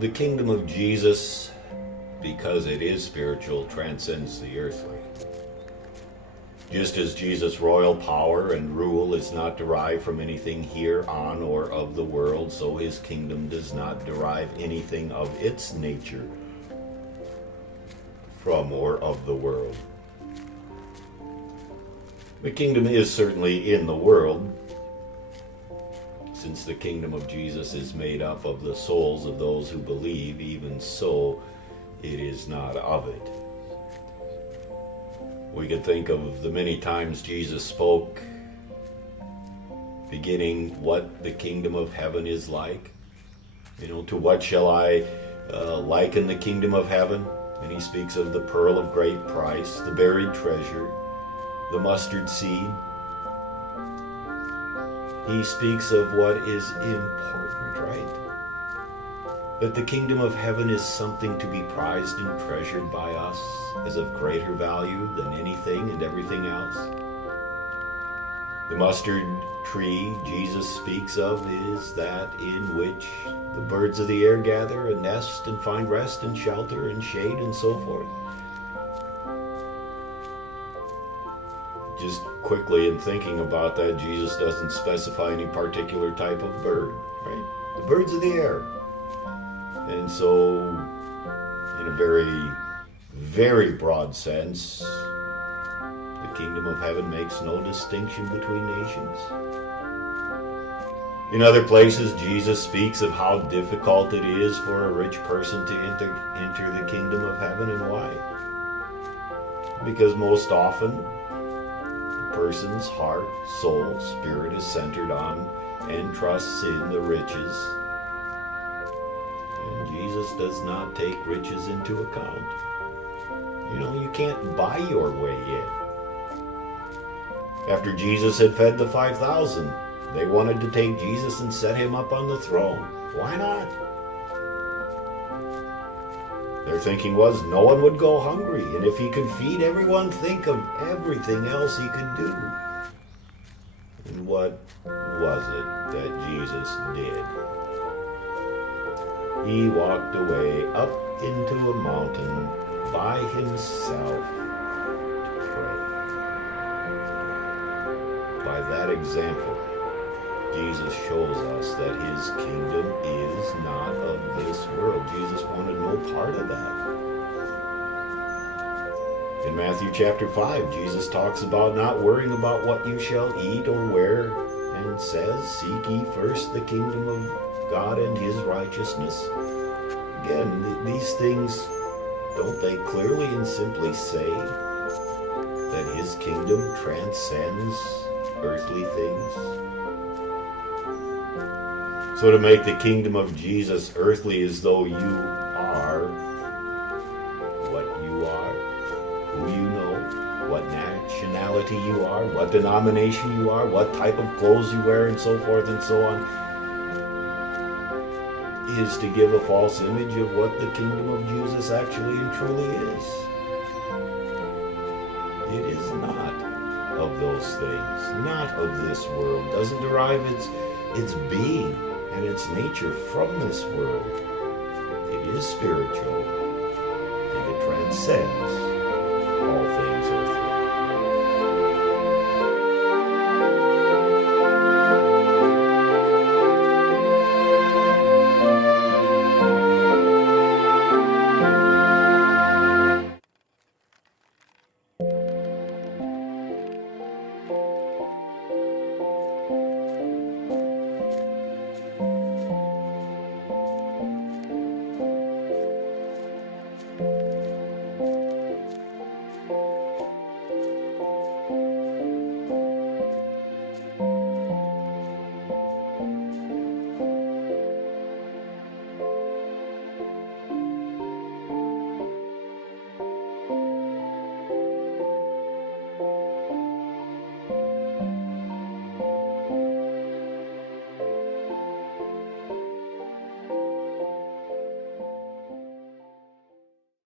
The kingdom of Jesus, because it is spiritual, transcends the earthly. Just as Jesus' royal power and rule is not derived from anything here on or of the world, so his kingdom does not derive anything of its nature from or of the world. The kingdom is certainly in the world, since the kingdom of Jesus is made up of the souls of those who believe. Even so, it is not of it. We could think of the many times Jesus spoke, beginning what the kingdom of heaven is like. To what shall I liken the kingdom of heaven? And he speaks of the pearl of great price, the buried treasure, the mustard seed. He speaks of what is important, right? That the kingdom of heaven is something to be prized and treasured by us as of greater value than anything and everything else. The mustard tree Jesus speaks of is that in which the birds of the air gather and nest and find rest and shelter and shade and so forth. Just quickly in thinking about that, Jesus doesn't specify any particular type of bird, right? The birds of the air. And so, in a very, very broad sense, the kingdom of heaven makes no distinction between nations. In other places, Jesus speaks of how difficult it is for a rich person to enter the kingdom of heaven, and why? Because most often, a person's heart, soul, spirit is centered on and trusts in the riches. Jesus does not take riches into account. You can't buy your way in. After Jesus had fed the 5,000, they wanted to take Jesus and set him up on the throne. Why not? Their thinking was no one would go hungry, and if he could feed everyone, think of everything else he could do. And what was it that Jesus did? He walked away up into a mountain by himself to pray. By that example, Jesus shows us that his kingdom is not of this world. Jesus wanted no part of that. In Matthew chapter 5, Jesus talks about not worrying about what you shall eat or wear, and says, "Seek ye first the kingdom of God and his righteousness." Again, these things, don't they clearly and simply say that his kingdom transcends earthly things? So to make the kingdom of Jesus earthly as though you are what you are, who you know, what nationality you are, what denomination you are, what type of clothes you wear, and so forth and so on, is to give a false image of what the kingdom of Jesus actually and truly is. It is not of those things, not of this world, doesn't derive its being and its nature from this world. It is spiritual, and it transcends all things earthly.